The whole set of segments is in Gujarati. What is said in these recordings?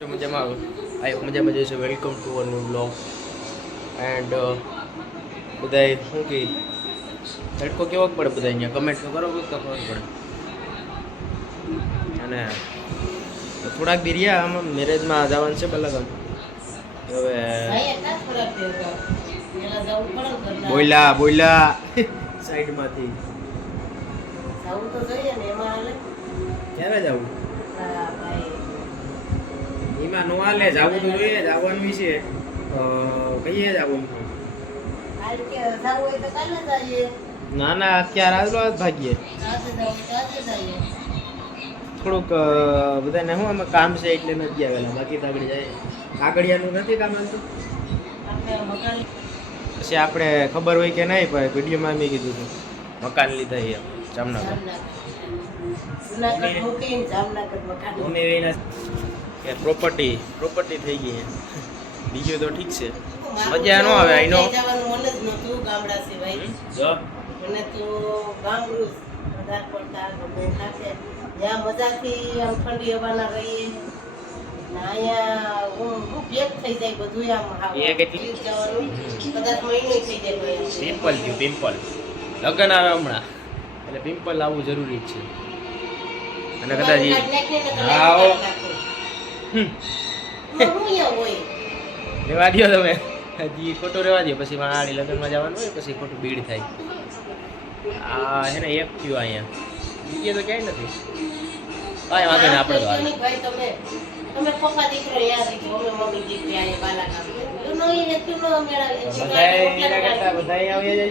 મજામાં? આઈ મજામાં જઈશું welcome to a new blog and બધાય શું કે તડકો કેવો પડે બધા અહીંયા? કમેન્ટ તો કરો તો ખબર પડે. અને થોડાક દી રહ્યા આમાં મેરેજમાં જવાનું છે પહેલાં હવે બોલ્યા બોલ્યા સાઈડમાંથી. ક્યારે જવું? એમાં નો હાલે જવું તો જોઈએ જવાનું છે. કહીએ જ જવું ના ના અત્યારે આવેલો જ ભાગીએ. થોડુંક બધાને શું અમે કામ છે એટલે નથી આવેલા બાકી તો આગળ જાય. કાગડિયાનું નથી કામ પછી આપણે ખબર હોય કે નહીં પણ વિડીયોમાં મેં કીધું હતું. મકાન લીધા છે જામનગર. કે પ્રોપર્ટી પ્રોપર્ટી થઈ ગઈ બીજું તો ઠીક છે. મજા ન આવે આઈ નો. મને તો ગામડું વધારે પડતા ગમે નાખે જ્યાં મજાથી આમ ઠંડી હવાના રહીએ. ને અહીંયા હું હું થઈ જાય બધું આમ હાવ. એ જવાનું કદાચ મહિનો થઈ જાય કોઈ. પિમ્પલ થયું પિમ્પલ લગ્ન આવે હમણાં. એટલે પિમ્પલ આવવું જરૂરી છે. અને કદાચ રેવા દો તમે. હજી ખોટું રેવા દો પછી મારી લગ્નમાં જવાનું હોય પછી ખોટું ભીડ થાય. આ હે ને એક થયું અહીંયા. બીજે તો ક્યાંય નથી. કાંઈ વાંધો નહીં આપણે તો હાલે. ભાઈ તમે આવી પપ્પા દીકરો યાદ દીકરો અમે મમ્મી દીકરી અહીંયા બાલા કામ નો એ એટલું નો મેળાવે બધાય એના કરતા બધાય આવી જાય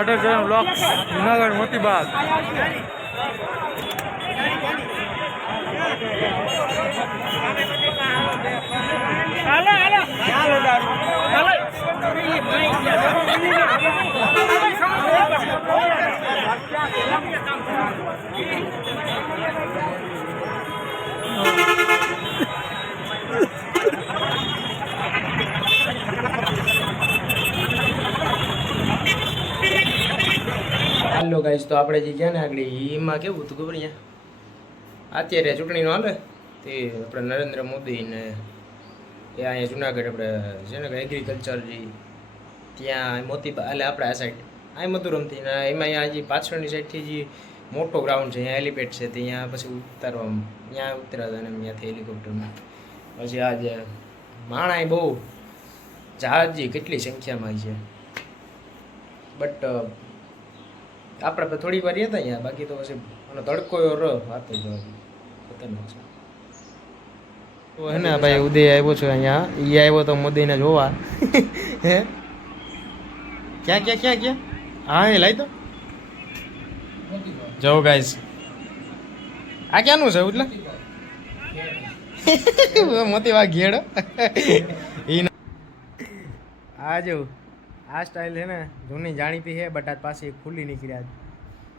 વોટર જન બ્લોક જુનાગઢ મોતી બાગ હાલો ગાઈસ, તો આપણે જે ગયા ને આગળ, એમાં કેવું હતું ખબર અહીંયા? અત્યારે ચૂંટણીનો હાલે, તે આપણે નરેન્દ્ર મોદી ને એ અહીંયા જુનાગઢ આપણે, છે ને એગ્રીકલ્ચર જે, ત્યાં મોતીબા એટલે આપણે આ સાઈડ આ મધુરમથી ને એમાં અહીંયા જે પાછળની સાઈડથી જે મોટો ગ્રાઉન્ડ છે, અહીંયા હેલિપેડ છે ત્યાં પછી ઉતારવા ત્યાં ઉતરાતા ને ત્યાંથી હેલિકોપ્ટરમાં પછી આ જે માણા બહુ, જહાજી કેટલી સંખ્યામાં છે. બટ આપણે તો થોડી વાર હતા અહીંયા બાકી તો પછી એનો તડકો ર વાત જ ખતરનાક છે. તો હે ને ભાઈ ઉદય આવ્યો છે અહીંયા. એ આવ્યો તો મોદીને જોવા. હે? ક્યાં ક્યાં ક્યાં ક્યાં? હા એ લાઈ તો જો ગાઈસ આ ક્યાંનું છે એટલે મોતી વા ઘેડ. આ જો. આ સ્ટાઇલ છે ને જૂની જાણીતી છે બટ આજ પાછી ખુલ્લી નીકળ્યા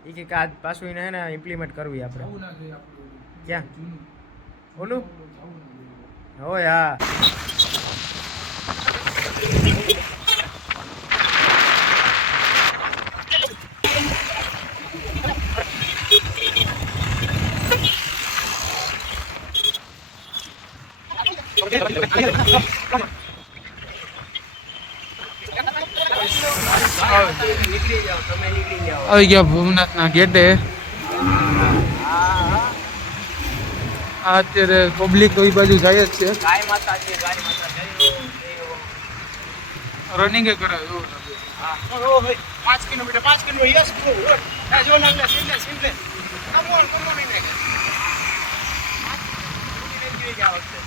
એ કે આજ પાછું એને ને ઇમ્પ્લિમેન્ટ કરવી આપણે. ક્યાં? ઓલું? હોય હા નીકળી જાઓ તમે નીકળી જાઓ આવી ગયા ભવનાથના ગેટે આ અત્યારે પબ્લિક તો એ બાજુ જાય જ છે. રનિંગ કરે લાગે. હા ભાઈ પાંચ કિલોમીટર પાંચ કિલોમીટર યસ જો લાગે લે સિંલે સિંલે કમ ઓન કમ ઓન ઇને આ વખતે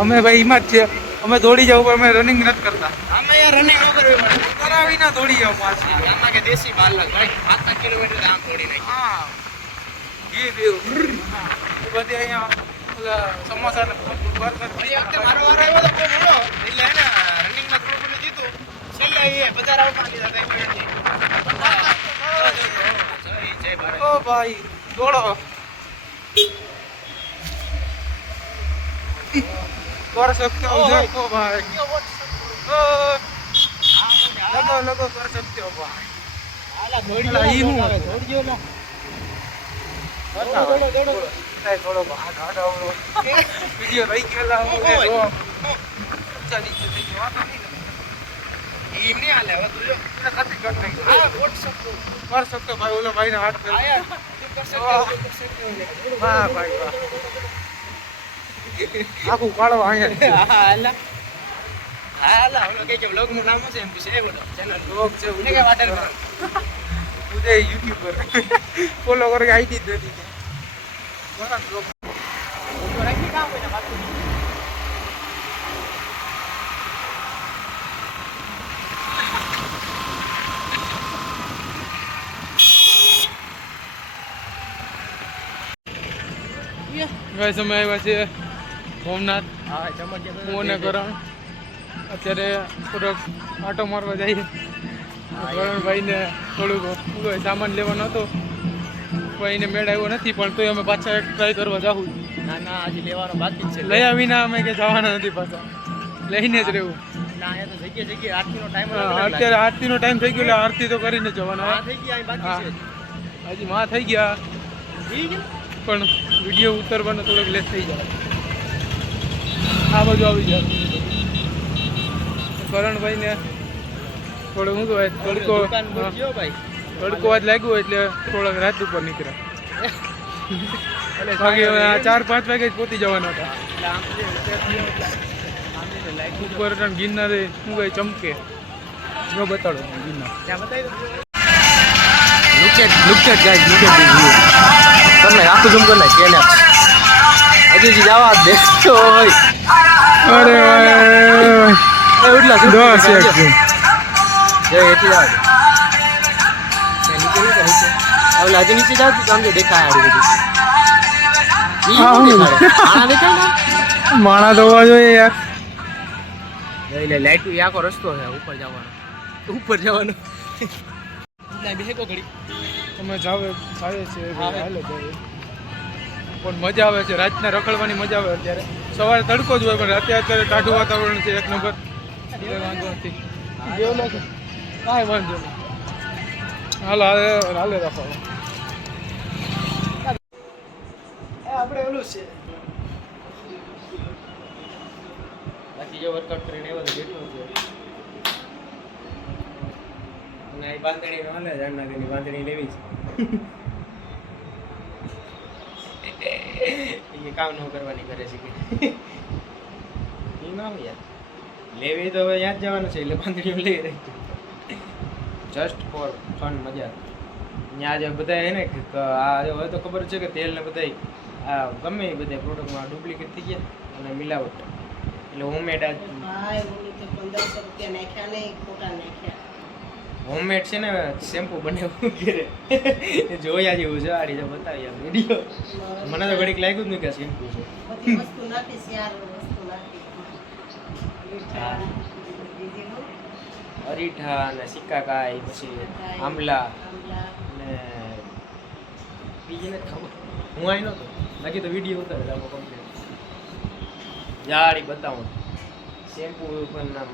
અમે ભાઈ એમાં જ છે. અમે દોડી જાવ પણ અમે રનિંગ નથી કરતા. અમે યાર રનિંગ ન કરવી પડે. કરાવી ના દોડી જાવ પાછી આમાં કે દેશી બાલક ભાઈ પાંચ કિલોમીટર આમ દોડી નાખી. હા. ઘી પીવું બધી અહીંયા ઓલા સમોસા મારો વાર આવ્યો તો બહુ મોડો એટલે હે ને રનિંગમાં થોડું ઘણું જીતું છેલ્લે એ બજાર આવતા લીધા. જય જય ભારત ઓ ભાઈ દોડો. कर सकते हो देखो भाई ओ, लगो लगो कर सकते हो भाई હાલા દોડી અલા, ઈ હું? દોડી ગયો લા. દોડો, દોડો, દોડો. નહીં, થોડો ભાગ આડાવડો. વિડીયો રહી ગયેલા ઓ, હોય ઓય. તો ઊંચા નીચે થઈ ગયો. વાંધો નહીં ને. ઈ નહીં હાલે હવે તું જો એને કથી કરી નાખ્યો. હા વોટ્સઅપ તું કર सकते हो भाई ઓલો ભાઈને હાથ ફેરવો. આયા તું કર શકતે હો, તું કર શકતે હો ને. વાહ ભાઈ વાહ આખું કાળો અહીંયા હાલા. હાલા ઓલો કે કે vlog નું નામ છે એમ પૂછે. એ બોલો. ચેનલ લોક છે ને કે વાટર ઉદય યુટ્યુબર ફોલો કરી આઈડી જ નથી. બરાબર. લોક તો રાખી કામ હોય ને પાછું ગાઈસ અમે આવ્યા છીએ ભવનાથ હું કરણ. અત્યારે થોડોક આટો મારવા જઈએ કરણભાઈને થોડુંક સામાન લેવાનો હતો. ભાઈને મેળ આવ્યો નથી પણ તોય અમે પાછા ટ્રાય કરવા જાવું ના ના હજી લેવાનો બાકી છે. લઈ આવીને અમે કે જવાના નથી પાછા. લઈને જ રહેવું. ટાઈમ અત્યારે આરતીનો ટાઈમ થઈ ગયો એટલે આરતી તો કરીને જવાના. હજી માં થઈ ગયા. પણ વીડિયો ઉતરવાનો થોડોક લેટ થઈ જાય. આ બાજુ આવી જાય કરણભાઈને થોડું શું કહેવાય તડકો દુકાન હા, ગયો ભાઈ. તડકો આજ લાગ્યો હોય એટલે થોડાક રાત ઉપર નીકળ્યા. બાકી ચાર પાંચ વાગે જ પહોંચી જવાના હતા. ઉપર શું કહે ચમકે. જો બતાડો Girnar. Look at look at guys look at તમને આખું ઝૂમ કરી નાખ હજી જવા દે. હોય અરે દસ એક નીચે જાવ તો આમ દેખાય માણા ધોવા હોવા જોઈએ યાર. એટલે લાઈટ આખો રસ્તો છે ઉપર જવાનો. ઉપર જવાનો. બેહકો ઘડી. અમે જાવે જાવે છે હાલે પણ મજા આવે છે રાતના રખડવાની મજા આવે અત્યારે. સવારે તડકો જ હોય પણ અત્યારે અત્યારે ટાઢું વાતાવરણ છે એક નંબર. વાંધો નથી. જેવું કાંઈ વાંધો નહીં. હાલ હાલે હાલે રાખો. આપણે ઓલું છે. બાકી જો વર્કઆઉટ કરીને એવો બેઠો છે અને બાંધણી હાલે જામનગરની બાંધણી લેવી છે એ કામ ન કરવાની કરે છે કે યાર. લેવી તો હવે યાદ જવાનું છે એટલે પાંદડીઓ લઈ રહી. જસ્ટ ફોર ફન મજા. ત્યાં જે બધા હે ને આ હવે તો ખબર છે કે તેલ ને બધા આ ગમે એ બધા પ્રોડક્ટમાં ડુપ્લિકેટ થઈ ગયા અને મિલાવટ. એટલે હોમમેડ આ ભાઈ ઓલું તો પંદરસો રૂપિયા નાખ્યા નહીં ખોટા નાખ્યા. હોમમેડ છે ને શેમ્પુ બનાવ્યું ઘેરે. જોયા જેવું છે આડી તો બતાવી આમ વીડિયો મને તો ઘડીક લાગ્યું જ નહીં કે શેમ્પુ છે? અરીઠા અને સિક્કાકાઈ પછી આમલા ને બીજી નથી ખબર. હું આવી નહોતો. બાકી તો વીડિયો ઉતારે લાવો કમ્પ્લીટ જાડી બતાવું. શેમ્પુ પણ આમ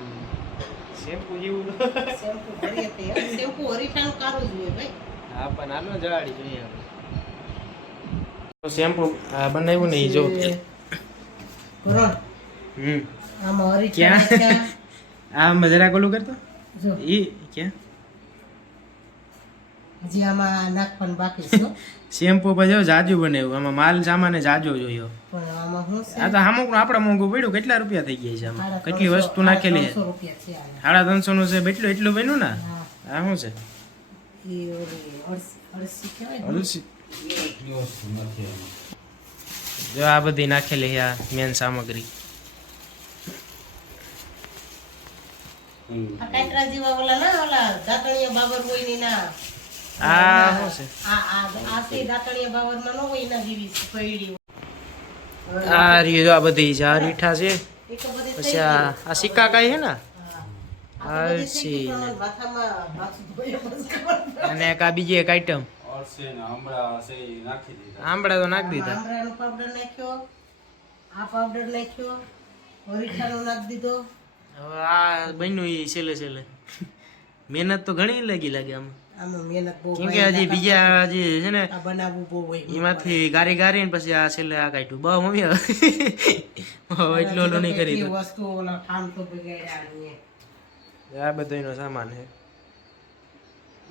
શેમ્પુ જેવું શેમ્પુ ભરીએ તે. શેમ્પુ હરીફાનું કારું જ હોય ભાઈ. હા પણ હાલો જાડી જોઈએ શેમ્પુ આ બનાવ્યું ને એ જો કરણ, હમ. આમાં હરીફા ક્યાં? આ જરાક ઓલું કરતો? જો. એ ક્યાં? હજી આમાં નાખવાનું બાકી છે શેમ્પુ પછી જો જાજુ બનાવ્યું. આમાં માલ સામાને જાજો જોયો. પણ આમાં હું આ તો અમુક આપણે મોંઘું પડ્યું. કેટલા રૂપિયા થઈ ગયા છે આમાં? કેટલી વસ્તુ નાખેલી છે? સાડા ત્રણસો. નું છે એટલું એટલું બન્યું ને? આ શું છે? જો આ બધી નાખેલી છે આ મેન સામગ્રી. આ કાંકરા જેવા ઓલા ના ઓલા દાંતણિયા બાબર હોયની ના આ શું છે આ આ આ તે દાંતણિયા બાબરમાં ન હોય એના જેવી પૈડી આ રહ્યું આ બધી છે આ રીઠા છે પછી આ આ સિક્કા કાઈ હે ને. અને એક આ બીજી એક આઈટમ અળસે ને હમણાં છે ઈ નાખી દીધા આંબળા તો નાખી દીધા આમળાનો પાવડર નાખ્યો આ પાવડર નાખ્યો વરીઠાનો નાખી દીધો હવે આ બન્યું એ છેલ્લે છેલ્લે મહેનત તો ઘણી લાગી લાગે આમાં આમાં મહેનત બહુ કેમ કે હજી બીજા જે છે ને આ બનાવવું બહુ હોય એમાંથી ગારી ગારી ને પછી આ છેલ્લે આ કાઢ્યું. બહુ મમ્મી હવે એટલું ઓલું નહીં કરી વસ્તુ ઓલા ઠામ તો બગાડ્યા આ બધો એનો સામાન છે.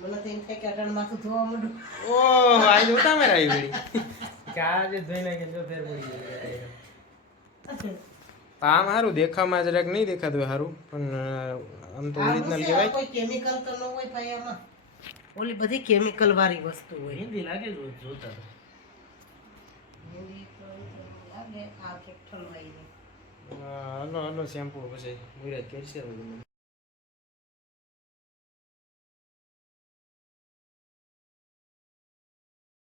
મને તો એમ થાય કે અટાણ માથું ધોવા માંડું. ઓહ આજ ઉતા મેરા આવી ગઈ કે ધોઈ નાખે જો ફેર પડી ગઈ આમ સારું દેખામાં જરાક નહીં દેખાતું સારું પણ આમ તો ઓરિજિનલ કહેવાય. કોઈ કેમિકલ તો ન હોય ભાઈ આમાં. ઓલી બધી કેમિકલ વાળી વસ્તુ હોય. હિન્દી લાગે જો જોતા હલો હલો શેમ્પુ પછી મુરત કરશે.